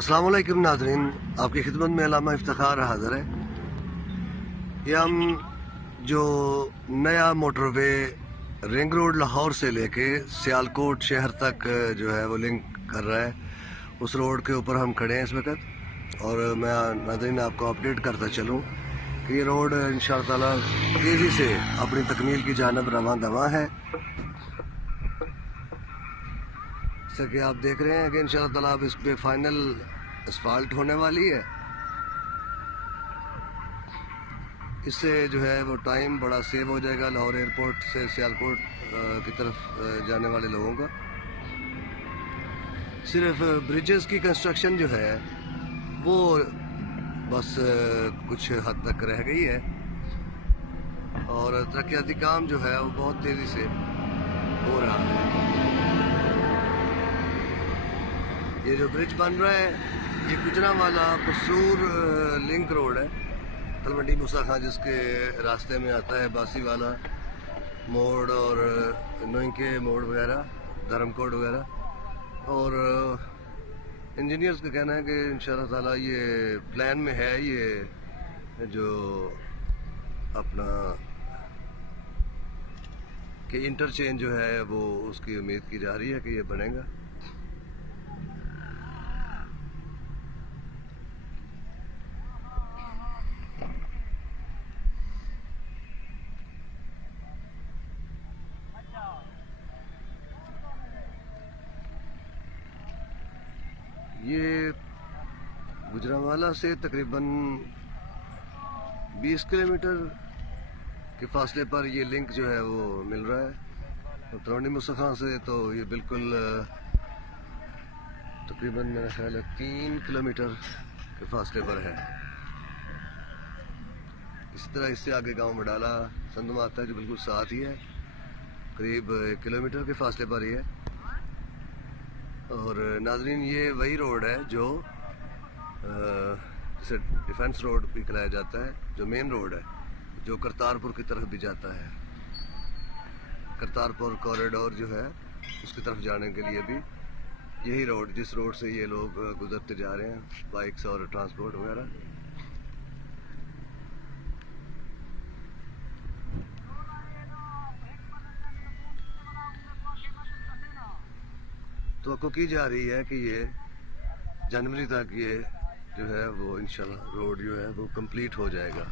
अस्सलाम वालेकुम नाज़रीन, आपकी खिदमत में अल्लामा इफ्तिखार हाज़िर है। ये हम जो नया मोटरवे रिंग रोड लाहौर से लेके सियालकोट शहर तक जो है वो लिंक कर रहा है, उस रोड के ऊपर हम खड़े हैं इस वक्त। और मैं नाज़रीन आपको अपडेट करता चलूँ कि ये रोड इंशाअल्लाह ताला तेज़ी से अपनी तकमील की जानब रवां दवा है। जैसा कि आप देख रहे हैं कि इंशाअल्लाह ताला अब इस पे फाइनल असफाल्ट होने वाली है। इससे जो है वो टाइम बड़ा सेव हो जाएगा लाहौर एयरपोर्ट से सियालकोट की तरफ जाने वाले लोगों का। सिर्फ ब्रिजेस की कंस्ट्रक्शन जो है वो बस कुछ हद तक रह गई है और तरक्याती काम जो है वो बहुत तेज़ी से हो रहा है। ये जो ब्रिज बन रहा है ये गुजरांवाला पसूर लिंक रोड है, तलवंडी मूसा खां जिसके रास्ते में आता है बासी वाला मोड़ और नोइंके मोड़ वगैरह, धर्मकोट वगैरह। और इंजीनियर्स का कहना है कि इंशाअल्लाह ताला ये प्लान में है, ये जो अपना कि इंटरचेंज जो है वो उसकी उम्मीद की जा रही है कि ये बनेगा। ये गुजरांवाला से तकरीबन 20 किलोमीटर के फासले पर ये लिंक जो है वो मिल रहा है। और तलवंडी मूसा खां से तो ये बिल्कुल तकरीबन मेरा ख्याल है 3 किलोमीटर के फासले पर है। इसी तरह इससे आगे गांव मडाला संदमा आता है जो बिल्कुल साथ ही है, करीब 1 किलोमीटर के फासले पर ही है। और नाजरीन ये वही रोड है जो जिसे डिफेंस रोड भी कहलाया जाता है, जो मेन रोड है जो करतारपुर की तरफ भी जाता है। करतारपुर कॉरिडोर जो है उसकी तरफ जाने के लिए भी यही रोड, जिस रोड से ये लोग गुजरते जा रहे हैं, बाइक्स और ट्रांसपोर्ट वगैरह। तो की जा रही है कि ये जनवरी तक ये जो है वो इंशाल्लाह रोड जो है वो कंप्लीट हो जाएगा।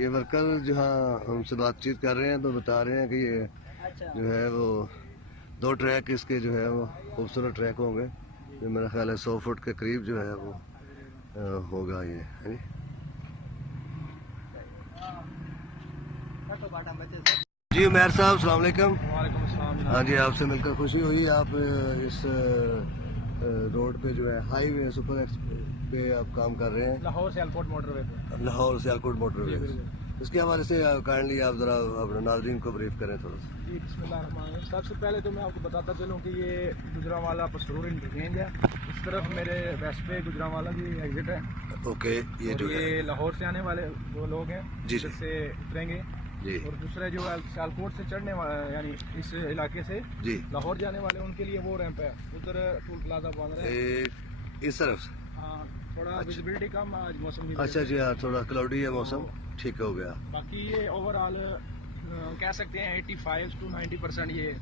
ये वर्कर जहाँ हमसे बातचीत कर रहे हैं तो बता रहे हैं कि ये जो है वो 2 ट्रैक इसके जो है वो खूबसूरत ट्रैक होंगे, जो मेरा ख्याल है 100 फुट के करीब जो है वो होगा ये, है नी? जी उमैर साहब अस्सलाम वालेकुम। हाँ जी, आपसे मिलकर खुशी हुई। आप इस रोड पे जो है हाईवे सुपर पे आप काम कर रहे हैं, लाहौर सियालकोट मोटरवे पे। लाहौर सियालकोट मोटरवे। इसके हवाले से काइंडली आप जरा अपने नाज़रीन को ब्रीफ करें थोड़ा सा। जी बिस्मिल्लाहिर्रहमानिर्रहीम। सबसे पहले तो मैं आपको बताता चलूँ कि ये गुजरांवाला पसरूर इंटरचेंज है। इस तरफ मेरे वेस्ट पे गुजरांवाला की एग्जिट है। ओके, ये जो ये है लाहौर से आने वाले जो लोग हैं जी से उतरेंगे जी और दूसरे जो सियालकोट से चढ़ने वाले यानी इस इलाके से जी लाहौर जाने वाले उनके लिए वो रैंप है, उधर टूल प्लाजा बन रहा है। इस तरफ। हाँ, थोड़ा विजिबिलिटी कम आज मौसम की अच्छा जी, हाँ थोड़ा क्लाउडी है मौसम, ठीक हो गया। बाकी ये ओवरऑल कह सकते हैं 85 to 90% ये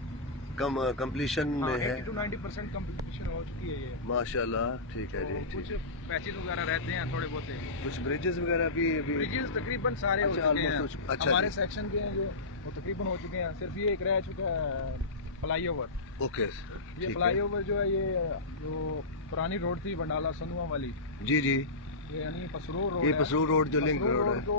कम कंप्लीशन में है, 80 to 90% कंप्लीशन हो चुकी है ये माशाल्लाह। ठीक है जी, तो कुछ ठीक। पैचेज वगैरह रहते हैं थोड़े बहुत। कुछ ब्रिजेस वगैरह भी ब्रिजेस तकरीबन सारे हो अच्छा, चुके हैं। अच्छा हमारे जी। सेक्शन के हैं जो वो तकरीबन हो चुके हैं, सिर्फ ये एक रह चुका है फ्लाई ओवर। ओके, ये ठीक फ्लाई है। ओवर जो है ये जो पुरानी रोड थी बंडाला सनुआ वाली, जी जी, ये यानी पसरूर रोड ये है। पसरूर रोड जो लिंक पसरूर रोड है। को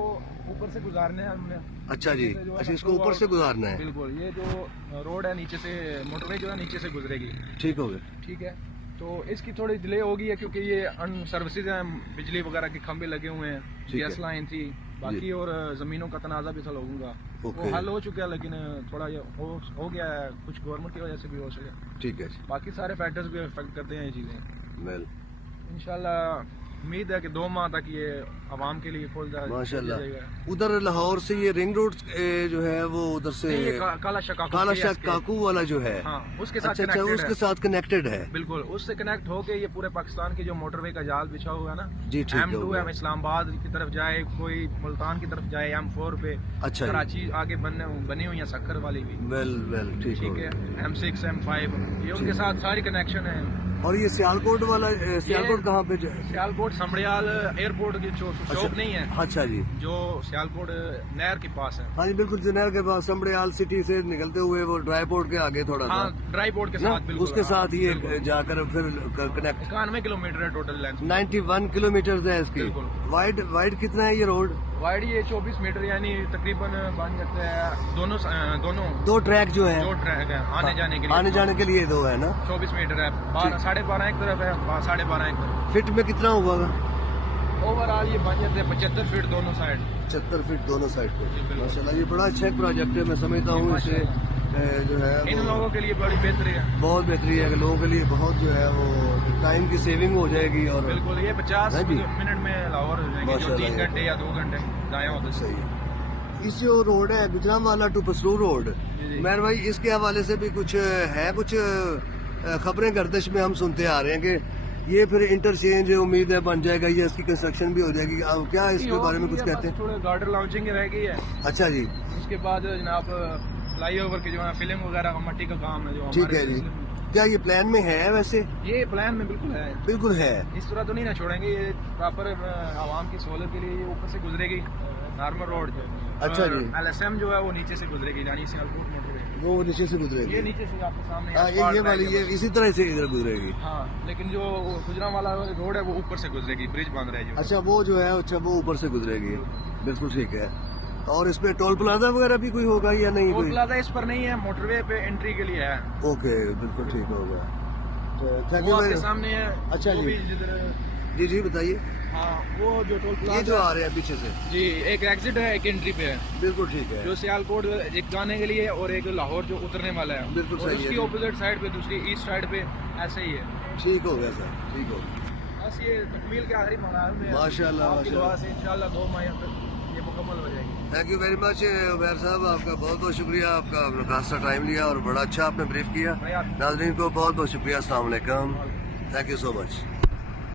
ऊपर से गुजारने हैं हमने। अच्छा जी, नीचे से जो है अच्छा इसको पसरूर ऊपर से और- गुजारना है। बिल्कुल, ये जो रोड है नीचे से मोटरवे जो है नीचे से गुजरेगी। ठीक हो गया। ठीक है, तो इसकी थोड़ी डिले होगी है क्योंकि ये अन सर्विसेज हैं, बिजली वगैरह के खंभे लगे हुए हैं, ठीक गैस है। लाइन थी, बाकी और जमीनों का तनाजा भी था लोगों का, ओके। वो हल हो चुका है, लेकिन थोड़ा ये हो गया है, कुछ गवर्नमेंट की वजह से भी हो सके। ठीक है जी। बाकी सारे फैक्टर्स भी अफेक्ट करते हैं ये चीज़ें। वेल इंशाल्लाह उम्मीद है कि 2 माह तक ये आवाम के लिए खोल जाएगा। माशाल्लाह। उधर लाहौर से ये रिंग रोड जो है वो उधर से काला शाह काकू वाला जो है, हाँ, उसके साथ अच्छा उसके साथ कनेक्टेड है। बिल्कुल, उससे कनेक्ट होके ये पूरे पाकिस्तान की जो मोटरवे का जाल बिछा हुआ है ना जी, ठीक है। M2 इस्लामाबाद की तरफ जाए, कोई मुल्तान की तरफ जाए, M4 पे, अच्छा, कराची आगे बनी हुई है सक्कर वाली भी। वेल ठीक है। M6 M5 ये उनके साथ सारी कनेक्शन है। और ये सियालकोट वाला, सियालकोट कहाँ पे? सियालकोट समड़ियाल एयरपोर्ट की चौक नहीं है? अच्छा जी, जो सियालकोट नहर के पास है। हाँ जी बिल्कुल, नहर के पास समड़ियाल सिटी से निकलते हुए वो ड्राई पोर्ट के आगे थोड़ा सा, ड्राई पोर्ट के साथ बिल्कुल, उसके साथ ये जाकर फिर कनेक्ट। 91 किलोमीटर है टोटल लेंथ। 91 किलोमीटर है इसकी। वाइड कितना है ये रोड? वाइड ये 24 मीटर, यानी तकरीबन बन जाते हैं दोनों 2 ट्रैक जो है, 2 ट्रैक है आने जाने के लिए 2 है ना। 24 मीटर है, 12.5 एक तरफ है, 12.5 एक तरफ। फिट में कितना हुआ? ओवरऑल ये बन जाते हैं 75 फीट दोनों साइड। 75 फीट दोनों साइड पे। माशाल्लाह, ये बड़ा अच्छा प्रोजेक्ट है। मैं समझता हूँ इसे जो है इन लोगों के लिए बड़ी बेहतरी है, बहुत बेहतरी है। लोगों के लिए बहुत जो है वो टाइम की सेविंग हो जाएगी। और बिल्कुल ये 50 मिनट में लाहौर हो जाएगी, जो 3 घंटे या 2 घंटे जाया होते। सही है। इस जो रोड है गुजरांवाला टू पसरू रोड, मेहर भाई, इसके हवाले से भी कुछ है, कुछ खबरें गर्दिश में हम सुनते आ रहे हैं कि ये फिर इंटरचेंज उम्मीद है बन जाएगा, ये इसकी कंस्ट्रक्शन भी हो जाएगी। क्या इसके बारे में कुछ कहते हैं? थोड़ा गार्डर लॉन्चिंग रह गई है। अच्छा जी। उसके बाद जनाब फ्लाईओवर की जो है फिल्म वगैरह मट्टी का काम है जो। ठीक है जी। क्या ये प्लान में है? वैसे ये प्लान में बिल्कुल है, बिल्कुल है। इस तरह तो नहीं ना छोड़ेंगे, ये प्रॉपर आवाम की सहूलत के लिए ये ऊपर से गुजरेगी नॉर्मल रोड जो। अच्छा जी। LSM जो है वो नीचे से गुजरेगी, यानी सियालकोट मोटरवे वो नीचे से गुजरेगी। ये नीचे से आपके सामने ये वाली ये इसी तरह से इधर गुजरेगी। हाँ, लेकिन जो गुजरांवाला रोड है वो ऊपर से गुजरेगी, ब्रिज बन रहा है। अच्छा, वो जो है, अच्छा वो ऊपर से गुजरेगी, बिल्कुल ठीक है। और इसमें टोल प्लाजा वगैरह भी कोई होगा या नहीं? टोल प्लाजा इस पर नहीं है, मोटरवे पे एंट्री के लिए है। ओके, बिल्कुल ठीक हो गया। Thank you. आपके सामने है। अच्छा जी, जी बताइए। हाँ, वो जो टोल प्लाजा ये जो आ रहे हैं पीछे से जी, एक एग्जिट है, एक एंट्री पे है। बिल्कुल ठीक है। जो सियालकोट एक जाने के लिए और एक लाहौर जो उतरने वाला है, बिल्कुल सही है। उसकी ऑपोजिट साइड पे, दूसरी ईस्ट साइड पे ऐसे ही है। ठीक हो गया सर, ठीक हो गया। बस ये तकमील के आखिरी मरहल में माशाल्लाह, आपकी दुआ से इंशाल्लाह 2 माह तक ये मुकम्मल हो जाएगी। थैंक यू वेरी मच उबैर साहब, आपका बहुत बहुत शुक्रिया। आपका अपना खासा टाइम लिया और बड़ा अच्छा आपने ब्रीफ किया। नाज़रीन को बहुत बहुत शुक्रिया। अस्सलाम वालेकुम, थैंक यू सो मच।